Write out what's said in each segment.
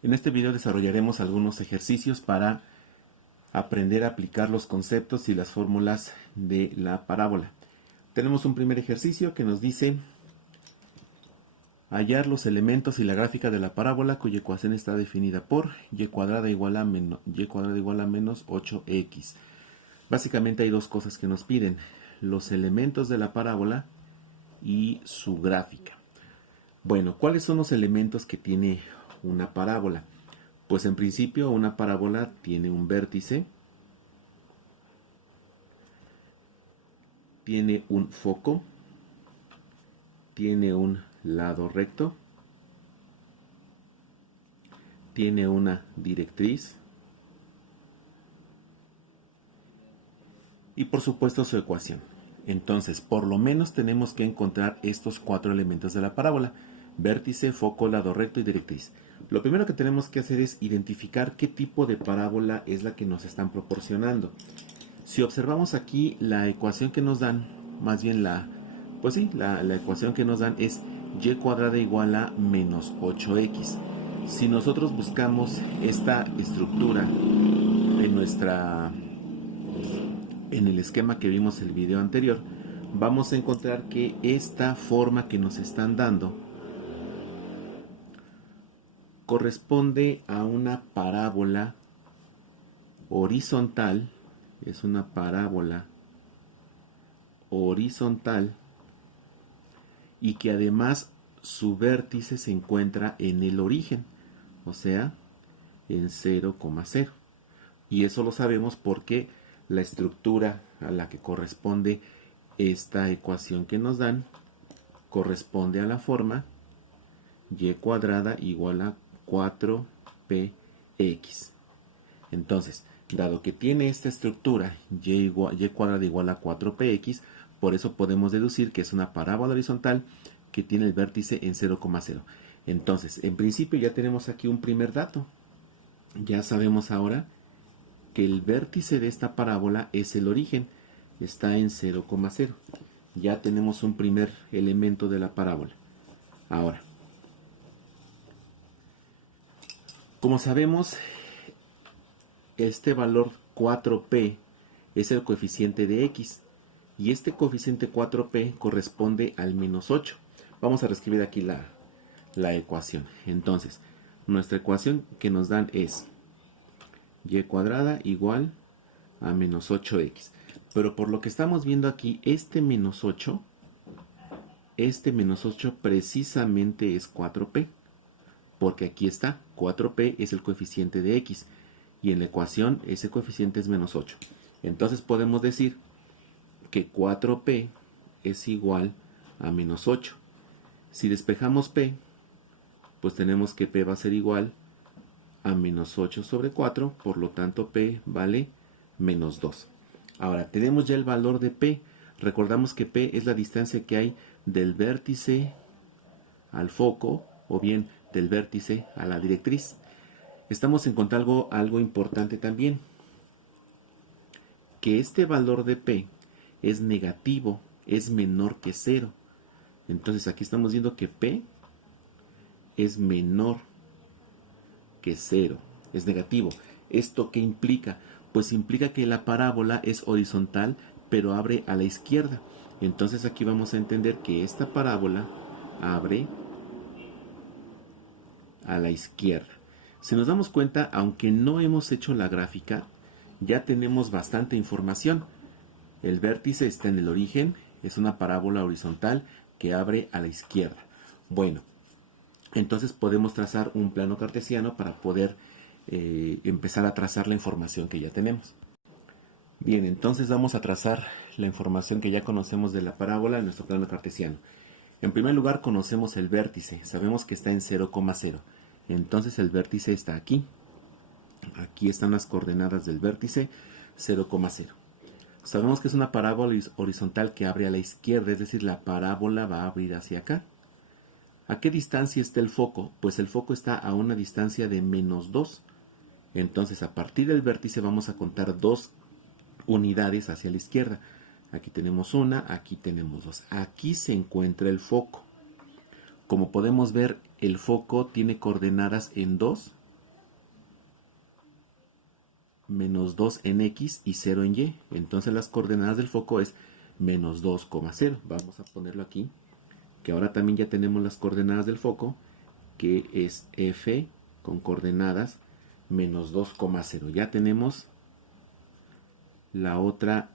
En este video desarrollaremos algunos ejercicios para aprender a aplicar los conceptos y las fórmulas de la parábola. Tenemos un primer ejercicio que nos dice hallar los elementos y la gráfica de la parábola cuya ecuación está definida por y cuadrada igual a menos 8x. Básicamente hay dos cosas que nos piden: los elementos de la parábola y su gráfica. Bueno, ¿cuáles son los elementos que tiene una parábola? Pues en principio una parábola tiene un vértice, tiene un foco, tiene un lado recto, tiene una directriz y por supuesto su ecuación. Entonces, por lo menos tenemos que encontrar estos cuatro elementos de la parábola: vértice, foco, lado recto y directriz. Lo primero que tenemos que hacer es identificar qué tipo de parábola es la que nos están proporcionando. Si observamos aquí la ecuación que nos dan, más bien la ecuación que nos dan es y cuadrada igual a menos 8x. Si nosotros buscamos esta estructura en el esquema que vimos en el video anterior, vamos a encontrar que esta forma que nos están dando corresponde a una parábola horizontal. Es una parábola horizontal y que además su vértice se encuentra en el origen, o sea, en 0,0. Y eso lo sabemos porque la estructura a la que corresponde esta ecuación que nos dan corresponde a la forma y cuadrada igual a 4px. Entonces, dado que tiene esta estructura y cuadrada igual a 4px, por eso podemos deducir que es una parábola horizontal que tiene el vértice en 0,0. Entonces, en principio ya tenemos aquí un primer dato. Ya sabemos ahora que el vértice de esta parábola es el origen, está en 0,0. Ya tenemos un primer elemento de la parábola. Ahora, como sabemos, este valor 4p es el coeficiente de x y este coeficiente 4p corresponde al menos 8. Vamos a reescribir aquí la ecuación. Entonces, nuestra ecuación que nos dan es y cuadrada igual a menos 8x. Pero por lo que estamos viendo aquí, este menos 8 precisamente es 4p. Porque aquí está, 4p es el coeficiente de x. Y en la ecuación ese coeficiente es menos 8. Entonces podemos decir que 4p es igual a menos 8. Si despejamos p, pues tenemos que p va a ser igual a menos 8 sobre 4, por lo tanto p vale menos 2. Ahora tenemos ya el valor de p. Recordamos que p es la distancia que hay del vértice al foco, o bien del vértice a la directriz. Estamos encontrando algo importante también, que este valor de p es negativo, es menor que 0. Entonces aquí estamos viendo que p es menor que 0, es negativo. ¿Esto qué implica? Pues implica que la parábola es horizontal, pero abre a la izquierda. Entonces aquí vamos a entender que esta parábola abre a la izquierda. Si nos damos cuenta, aunque no hemos hecho la gráfica, ya tenemos bastante información. El vértice está en el origen, es una parábola horizontal que abre a la izquierda. Bueno, entonces podemos trazar un plano cartesiano para poder empezar a trazar la información que ya tenemos. Bien, entonces vamos a trazar la información que ya conocemos de la parábola en nuestro plano cartesiano. En primer lugar, conocemos el vértice, sabemos que está en 0,0. Entonces el vértice está aquí. Aquí están las coordenadas del vértice, 0,0. Sabemos que es una parábola horizontal que abre a la izquierda, es decir, la parábola va a abrir hacia acá. ¿A qué distancia está el foco? Pues el foco está a una distancia de menos 2. Entonces, a partir del vértice vamos a contar 2 unidades hacia la izquierda. Aquí tenemos una, aquí tenemos 2. Aquí se encuentra el foco. Como podemos ver, el foco tiene coordenadas en 2 menos 2 en X y 0 en Y. Entonces las coordenadas del foco es menos 2,0. Vamos a ponerlo aquí, que ahora también ya tenemos las coordenadas del foco, que es F con coordenadas menos 2,0. Ya tenemos la otra,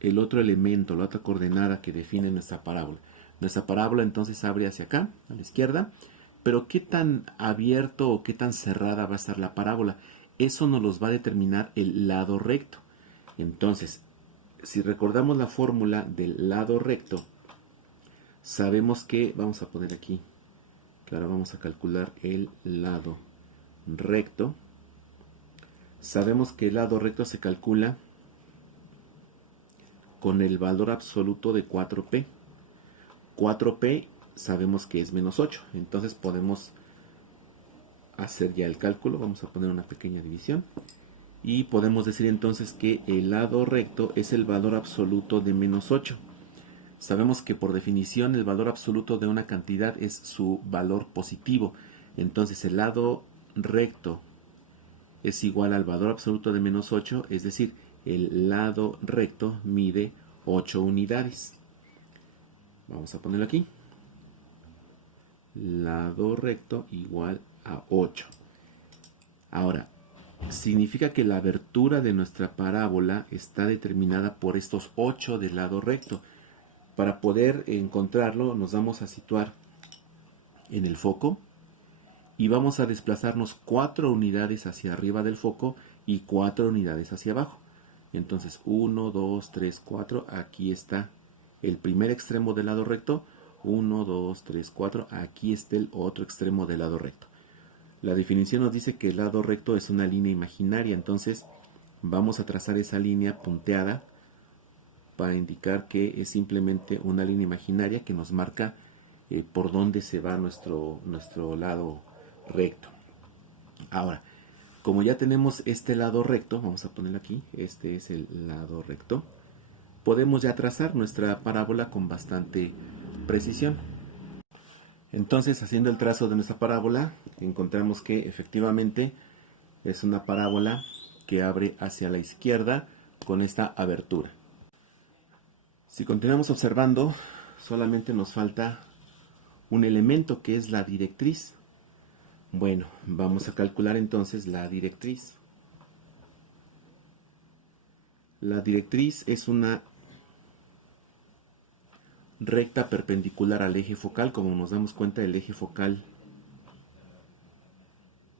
el otro elemento, la otra coordenada que define nuestra parábola. Nuestra parábola entonces abre hacia acá, a la izquierda, pero qué tan abierto o qué tan cerrada va a estar la parábola, eso nos los va a determinar el lado recto. Entonces, si recordamos la fórmula del lado recto, sabemos que, vamos a poner aquí, claro, vamos a calcular el lado recto. Sabemos que el lado recto se calcula con el valor absoluto de 4p. 4p sabemos que es menos 8, entonces podemos hacer ya el cálculo. Vamos a poner una pequeña división y podemos decir entonces que el lado recto es el valor absoluto de menos 8. Sabemos que por definición el valor absoluto de una cantidad es su valor positivo, entonces el lado recto es igual al valor absoluto de menos 8, es decir, el lado recto mide 8 unidades. Vamos a ponerlo aquí. Lado recto igual a 8. Ahora, significa que la abertura de nuestra parábola está determinada por estos 8 del lado recto. Para poder encontrarlo, nos vamos a situar en el foco y vamos a desplazarnos 4 unidades hacia arriba del foco y 4 unidades hacia abajo. Entonces 1, 2, 3, 4, aquí está el primer extremo del lado recto, 1, 2, 3, 4, aquí está el otro extremo del lado recto. La definición nos dice que el lado recto es una línea imaginaria, entonces vamos a trazar esa línea punteada para indicar que es simplemente una línea imaginaria que nos marca por dónde se va nuestro lado recto. Ahora, como ya tenemos este lado recto, vamos a ponerlo aquí, este es el lado recto, podemos ya trazar nuestra parábola con bastante precisión. Entonces, haciendo el trazo de nuestra parábola, encontramos que efectivamente es una parábola que abre hacia la izquierda con esta abertura. Si continuamos observando, solamente nos falta un elemento que es la directriz. Bueno, vamos a calcular entonces la directriz. La directriz es una recta perpendicular al eje focal. Como nos damos cuenta, el eje focal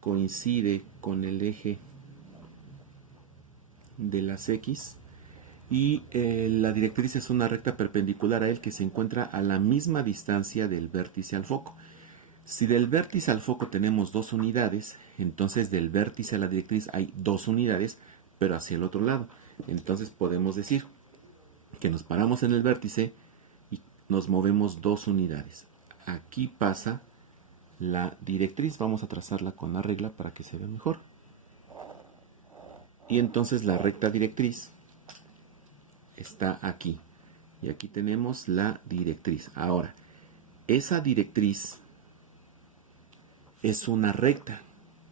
coincide con el eje de las X y la directriz es una recta perpendicular a él que se encuentra a la misma distancia del vértice al foco. Si del vértice al foco tenemos 2 unidades, entonces del vértice a la directriz hay 2 unidades, pero hacia el otro lado. Entonces podemos decir que nos paramos en el vértice y nos movemos 2 unidades. Aquí pasa la directriz. Vamos a trazarla con la regla para que se vea mejor. Y entonces la recta directriz está aquí. Y aquí tenemos la directriz. Ahora, esa directriz es una recta.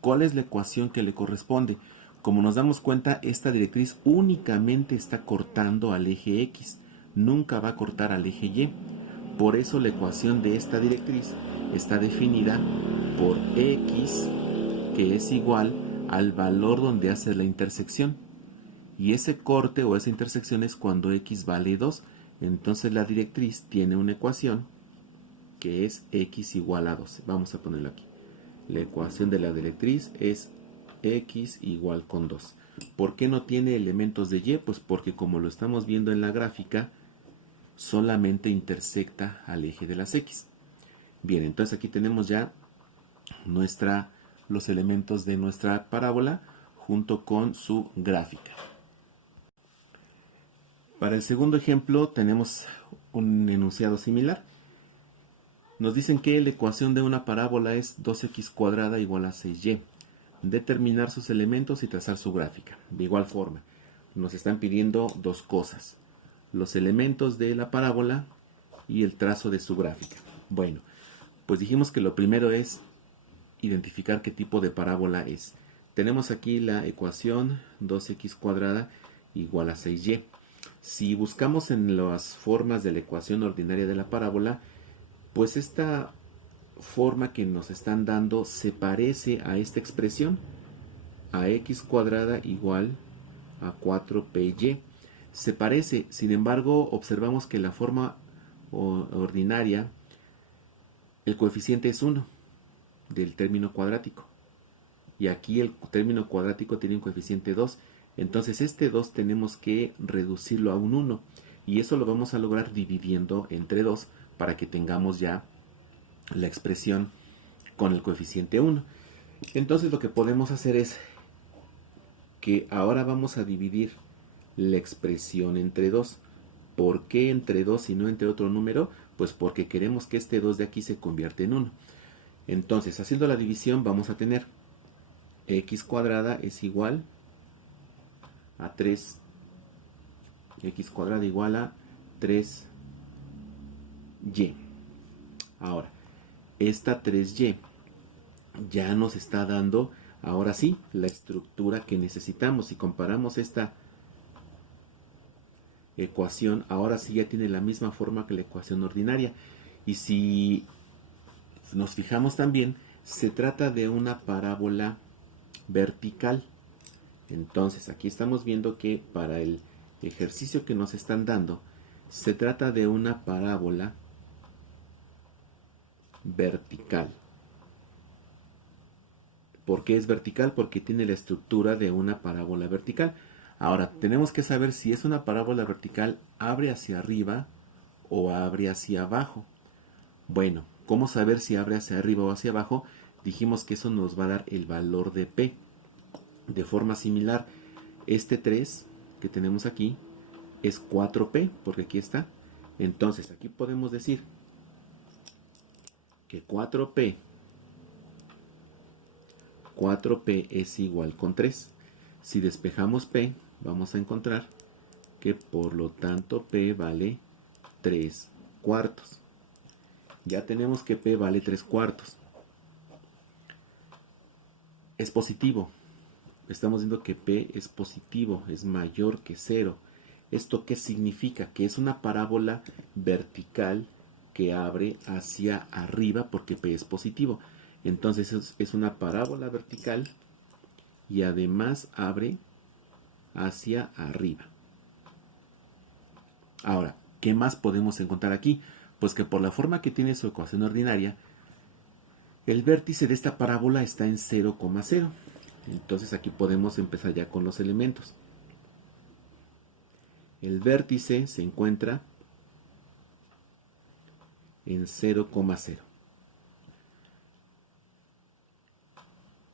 ¿Cuál es la ecuación que le corresponde? Como nos damos cuenta, esta directriz únicamente está cortando al eje X, nunca va a cortar al eje Y. Por eso la ecuación de esta directriz está definida por X, que es igual al valor donde hace la intersección. Y ese corte o esa intersección es cuando X vale 2. Entonces la directriz tiene una ecuación que es X igual a 12. Vamos a ponerlo aquí. La ecuación de la directriz es X igual con 2. ¿Por qué no tiene elementos de Y? Pues porque como lo estamos viendo en la gráfica, solamente intersecta al eje de las X. Bien, entonces aquí tenemos ya los elementos de nuestra parábola junto con su gráfica. Para el segundo ejemplo tenemos un enunciado similar. Nos dicen que la ecuación de una parábola es 2x cuadrada igual a 6y. Determinar sus elementos y trazar su gráfica. De igual forma, nos están pidiendo dos cosas: los elementos de la parábola y el trazo de su gráfica. Bueno, pues dijimos que lo primero es identificar qué tipo de parábola es. tenemos aquí la ecuación 2x cuadrada igual a 6y. Si buscamos en las formas de la ecuación ordinaria de la parábola, pues esta forma que nos están dando se parece a esta expresión, a x cuadrada igual a 4py. Se parece, sin embargo, observamos que la forma ordinaria, el coeficiente es 1 del término cuadrático. Y aquí el término cuadrático tiene un coeficiente 2. Entonces este 2 tenemos que reducirlo a un 1. Y eso lo vamos a lograr dividiendo entre 2 para que tengamos ya la expresión con el coeficiente 1. Entonces lo que podemos hacer es que ahora vamos a dividir la expresión entre 2. ¿Por qué entre 2 y no entre otro número? Pues porque queremos que este 2 de aquí se convierta en 1. Entonces, haciendo la división vamos a tener x cuadrada es igual a 3. X cuadrada igual a 3y. Ahora, esta 3y ya nos está dando, ahora sí, la estructura que necesitamos. Si comparamos esta ecuación, ahora sí ya tiene la misma forma que la ecuación ordinaria. Y si nos fijamos también, se trata de una parábola vertical. Entonces aquí estamos viendo que para el ejercicio que nos están dando, se trata de una parábola vertical. ¿Por qué es vertical? Porque tiene la estructura de una parábola vertical. Ahora, tenemos que saber si es una parábola vertical, ¿abre hacia arriba o abre hacia abajo? Bueno, ¿cómo saber si abre hacia arriba o hacia abajo? Dijimos que eso nos va a dar el valor de P. De forma similar, este 3 que tenemos aquí es 4P, porque aquí está. Entonces, aquí podemos decir que 4P es igual con 3. Si despejamos P, vamos a encontrar que por lo tanto P vale 3 cuartos. Ya tenemos que P vale 3 cuartos. Es positivo. Estamos viendo que P es positivo, es mayor que 0. ¿Esto qué significa? Que es una parábola vertical que abre hacia arriba porque P es positivo. Entonces es una parábola vertical y además abre hacia arriba. Ahora, ¿qué más podemos encontrar aquí? Pues que por la forma que tiene su ecuación ordinaria, el vértice de esta parábola está en 0,0. Entonces aquí podemos empezar ya con los elementos. El vértice se encuentra en 0,0.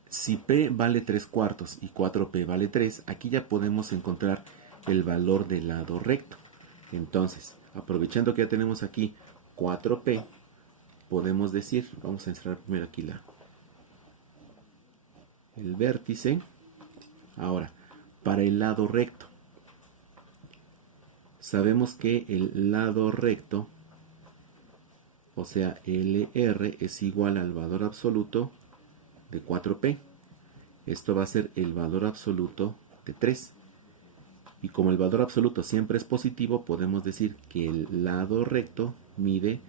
Si P vale 3 cuartos y 4P vale 3, aquí ya podemos encontrar el valor del lado recto. Entonces, aprovechando que ya tenemos aquí 4P, podemos decir, vamos a encerrar primero aquí el vértice. Ahora, para el lado recto, sabemos que el lado recto, o sea, LR es igual al valor absoluto de 4P. Esto va a ser el valor absoluto de 3. Y como el valor absoluto siempre es positivo, podemos decir que el lado recto mide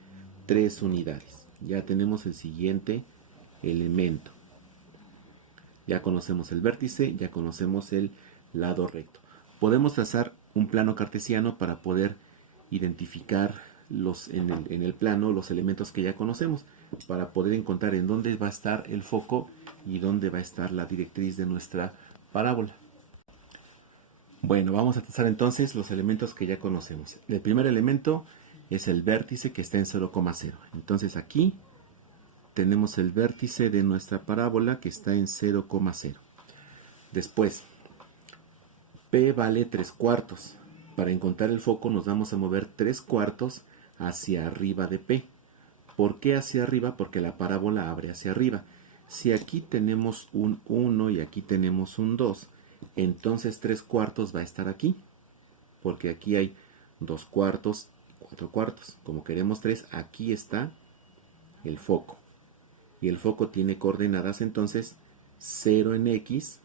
3 unidades. Ya tenemos el siguiente elemento. Ya conocemos el vértice, ya conocemos el lado recto. Podemos trazar un plano cartesiano para poder identificar en el plano los elementos que ya conocemos, para poder encontrar en dónde va a estar el foco y dónde va a estar la directriz de nuestra parábola. Bueno, vamos a trazar entonces los elementos que ya conocemos. El primer elemento es el vértice que está en 0,0. Entonces aquí tenemos el vértice de nuestra parábola que está en 0,0. Después, P vale 3 cuartos. Para encontrar el foco nos vamos a mover 3 cuartos hacia arriba de P. ¿Por qué hacia arriba? Porque la parábola abre hacia arriba. Si aquí tenemos un 1 y aquí tenemos un 2, entonces 3 cuartos va a estar aquí. Porque aquí hay 2 cuartos, 4 cuartos. Como queremos 3, aquí está el foco. Y el foco tiene coordenadas entonces 0 en X,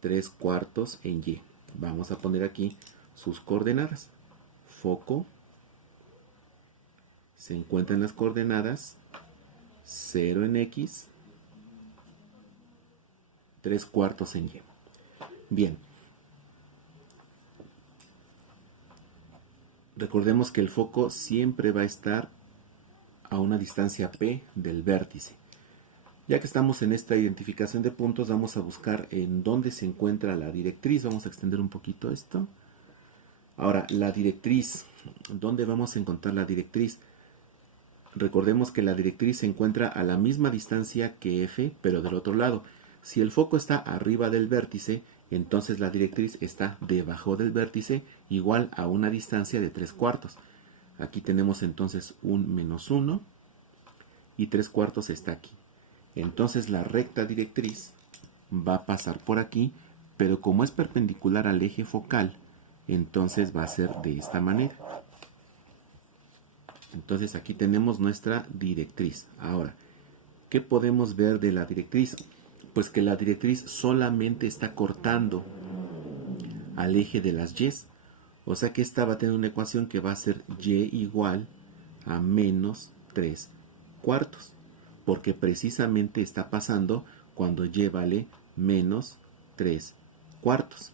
3 cuartos en Y. Vamos a poner aquí sus coordenadas. Foco se encuentra en las coordenadas 0 en X, 3 cuartos en Y. Bien. Recordemos que el foco siempre va a estar a una distancia P del vértice. Ya que estamos en esta identificación de puntos, vamos a buscar en dónde se encuentra la directriz. Vamos a extender un poquito esto. Ahora, la directriz. ¿Dónde vamos a encontrar la directriz? Recordemos que la directriz se encuentra a la misma distancia que F, pero del otro lado. Si el foco está arriba del vértice, entonces la directriz está debajo del vértice, igual a una distancia de 3 cuartos. Aquí tenemos entonces un menos 1 y 3 cuartos está aquí. Entonces la recta directriz va a pasar por aquí, pero como es perpendicular al eje focal, entonces va a ser de esta manera. Entonces aquí tenemos nuestra directriz. Ahora, ¿qué podemos ver de la directriz? Pues que la directriz solamente está cortando al eje de las y. O sea que esta va a tener una ecuación que va a ser y igual a menos 3 cuartos. Porque precisamente está pasando cuando y vale menos 3 cuartos.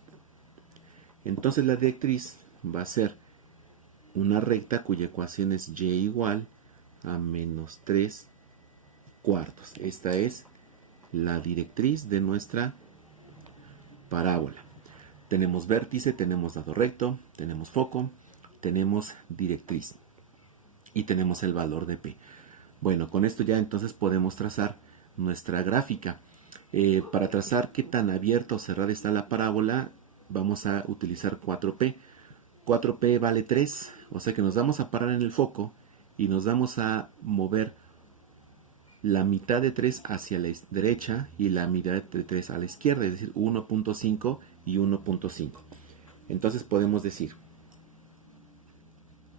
Entonces la directriz va a ser una recta cuya ecuación es y igual a menos 3 cuartos. Esta es la directriz de nuestra parábola. Tenemos vértice, tenemos lado recto, tenemos foco, tenemos directriz y tenemos el valor de P. Bueno, con esto ya entonces podemos trazar nuestra gráfica. Para trazar qué tan abierta o cerrada está la parábola, vamos a utilizar 4P. 4P vale 3, o sea que nos vamos a parar en el foco y nos vamos a mover la mitad de 3 hacia la derecha y la mitad de 3 a la izquierda, es decir, 1.5 y 1.5. Entonces podemos decir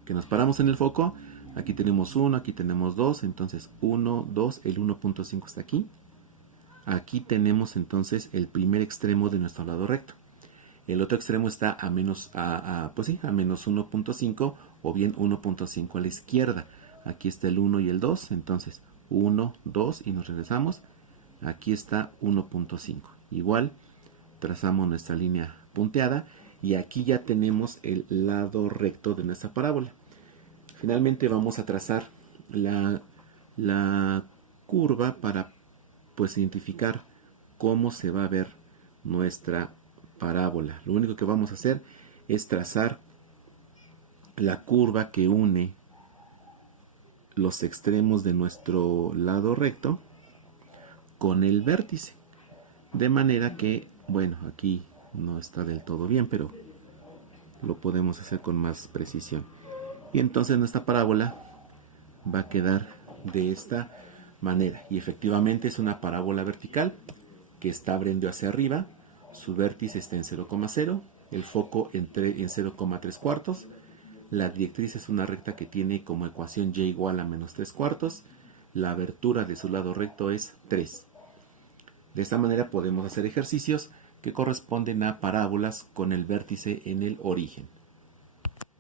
que nos paramos en el foco, aquí tenemos 1, aquí tenemos 2, entonces 1, 2, el 1.5 está aquí. Aquí tenemos entonces el primer extremo de nuestro lado recto. El otro extremo está a menos 1.5 o bien 1.5 a la izquierda. Aquí está el 1 y el 2, entonces 1, 2 y nos regresamos. Aquí está 1.5. Igual trazamos nuestra línea punteada y aquí ya tenemos el lado recto de nuestra parábola. Finalmente vamos a trazar la curva para pues identificar cómo se va a ver nuestra parábola. Lo único que vamos a hacer es trazar la curva que une los extremos de nuestro lado recto con el vértice. De manera que, bueno, aquí no está del todo bien, pero lo podemos hacer con más precisión. Y entonces nuestra parábola va a quedar de esta manera. Y efectivamente es una parábola vertical que está abriendo hacia arriba. Su vértice está en 0,0, el foco en 0,3 cuartos. La directriz es una recta que tiene como ecuación y igual a menos 3 cuartos. La abertura de su lado recto es 3. De esta manera podemos hacer ejercicios que corresponden a parábolas con el vértice en el origen.